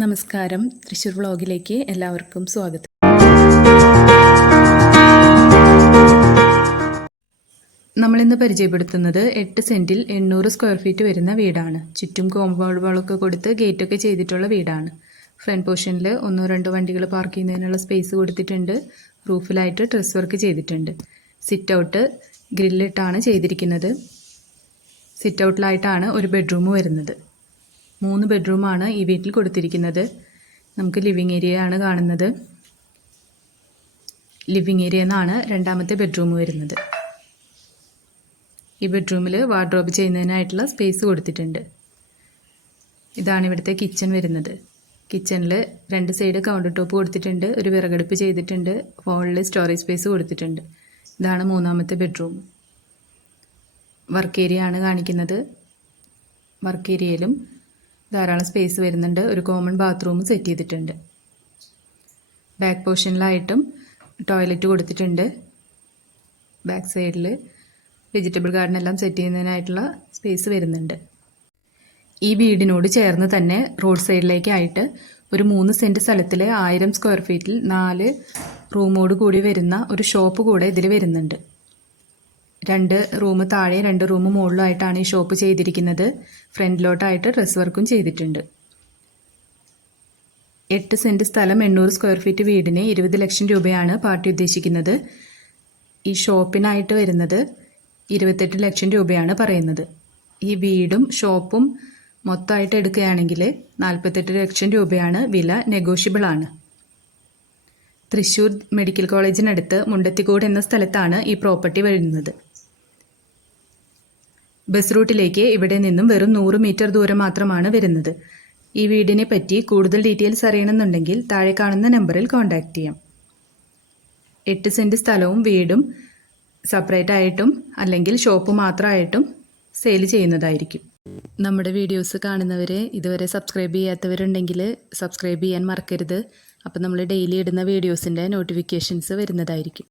നമസ്കാരം. തൃശ്ശൂർ വ്ളോഗിലേക്ക് എല്ലാവർക്കും സ്വാഗതം. നമ്മളിന്ന് പരിചയപ്പെടുത്തുന്നത് എട്ട് സെന്റിൽ എണ്ണൂറ് സ്ക്വയർ ഫീറ്റ് വരുന്ന വീടാണ്. ചുറ്റും കോമ്പൗണ്ട് വളൊക്കെ കൊടുത്ത് ഗേറ്റൊക്കെ ചെയ്തിട്ടുള്ള വീടാണ്. ഫ്രണ്ട് പോർഷനിൽ ഒന്നോ രണ്ടോ വണ്ടികൾ പാർക്ക് ചെയ്യുന്നതിനുള്ള സ്പേസ് കൊടുത്തിട്ടുണ്ട്. റൂഫിലായിട്ട് ഡ്രസ് വർക്ക് ചെയ്തിട്ടുണ്ട്. സിറ്റ് ഔട്ട് ഗ്രില്ലിട്ടാണ് ചെയ്തിരിക്കുന്നത്. സിറ്റ് ഔട്ടിലായിട്ടാണ് ഒരു ബെഡ്റൂം വരുന്നത്. മൂന്ന് ബെഡ്റൂമാണ് ഈ വീട്ടിൽ കൊടുത്തിരിക്കുന്നത്. നമുക്ക് ലിവിങ് ഏരിയ ആണ് കാണുന്നത്. ലിവിങ് ഏരിയ എന്നാണ് രണ്ടാമത്തെ ബെഡ്റൂം വരുന്നത്. ഈ ബെഡ്റൂമിൽ വാർഡ്രോബ് ചെയ്യുന്നതിനായിട്ടുള്ള സ്പേസ് കൊടുത്തിട്ടുണ്ട്. ഇതാണ് ഇവിടുത്തെ കിച്ചൺ വരുന്നത്. കിച്ചണിൽ രണ്ട് സൈഡ് കൗണ്ടർ ടോപ്പ് കൊടുത്തിട്ടുണ്ട് ഒരു വിറകടുപ്പ് ചെയ്തിട്ടുണ്ട് ഹോളിൽ സ്റ്റോറേജ് സ്പേസ് കൊടുത്തിട്ടുണ്ട്. ഇതാണ് മൂന്നാമത്തെ ബെഡ്റൂം. വർക്ക് ഏരിയ ആണ് കാണിക്കുന്നത്. വർക്ക് ഏരിയയിലും ധാരാളം സ്പേസ് വരുന്നുണ്ട്. ഒരു കോമൺ ബാത്റൂം സെറ്റ് ചെയ്തിട്ടുണ്ട്. ബാക്ക് പോർഷനിലായിട്ടും ടോയ്ലറ്റ് കൊടുത്തിട്ടുണ്ട്. ബാക്ക് സൈഡിൽ വെജിറ്റബിൾ ഗാർഡൻ എല്ലാം സെറ്റ് ചെയ്യുന്നതിനായിട്ടുള്ള സ്പേസ് വരുന്നുണ്ട്. ഈ വീടിനോട് ചേർന്ന് തന്നെ റോഡ് സൈഡിലേക്കായിട്ട് ഒരു മൂന്ന് സെന്റ് സ്ഥലത്തിൽ ആയിരം സ്ക്വയർ ഫീറ്റിൽ നാല് റൂമോട് കൂടി വരുന്ന ഒരു ഷോപ്പ് കൂടെ ഇതിൽ വരുന്നുണ്ട്. രണ്ട് റൂം താഴെ രണ്ട് റൂം മുകളിലായിട്ടാണ് ഈ ഷോപ്പ് ചെയ്തിരിക്കുന്നത്. ഫ്രണ്ടിലോട്ടായിട്ട് ഡ്രസ് വർക്കും ചെയ്തിട്ടുണ്ട്. എട്ട് സെന്റ് സ്ഥലം എണ്ണൂറ് സ്ക്വയർ ഫീറ്റ് വീടിന് ഇരുപത് ലക്ഷം രൂപയാണ് പാർട്ടി ഉദ്ദേശിക്കുന്നത്. ഈ ഷോപ്പിനായിട്ട് വരുന്നത് ഇരുപത്തെട്ട് ലക്ഷം രൂപയാണ് പറയുന്നത്. ഈ വീടും ഷോപ്പും മൊത്തമായിട്ട് എടുക്കുകയാണെങ്കിൽ നാൽപ്പത്തെട്ട് ലക്ഷം രൂപയാണ് വില നെഗോഷ്യബിൾ ആണ്. തൃശ്ശൂർ മെഡിക്കൽ കോളേജിനടുത്ത് മുണ്ടത്തിക്കോട് എന്ന സ്ഥലത്താണ് ഈ പ്രോപ്പർട്ടി വരുന്നത്. ബസ് റൂട്ടിലേക്ക് ഇവിടെ നിന്നും വെറും നൂറ് മീറ്റർ ദൂരം മാത്രമാണ് വരുന്നത്. ഈ വീടിനെ പറ്റി കൂടുതൽ ഡീറ്റെയിൽസ് അറിയണമെന്നുണ്ടെങ്കിൽ താഴെ കാണുന്ന നമ്പറിൽ കോൺടാക്റ്റ് ചെയ്യാം. എട്ട് സെന്റ് സ്ഥലവും വീടും സെപ്പറേറ്റ് ആയിട്ടും അല്ലെങ്കിൽ ഷോപ്പ് മാത്രമായിട്ടും സെയിൽ ചെയ്യുന്നതായിരിക്കും. നമ്മുടെ വീഡിയോസ് കാണുന്നവരെ ഇതുവരെ സബ്സ്ക്രൈബ് ചെയ്യാത്തവരുണ്ടെങ്കിൽ സബ്സ്ക്രൈബ് ചെയ്യാൻ മറക്കരുത്. അപ്പോൾ നമ്മൾ ഡെയിലി ഇടുന്ന വീഡിയോസിന്റെ നോട്ടിഫിക്കേഷൻസ് വരുന്നതായിരിക്കും.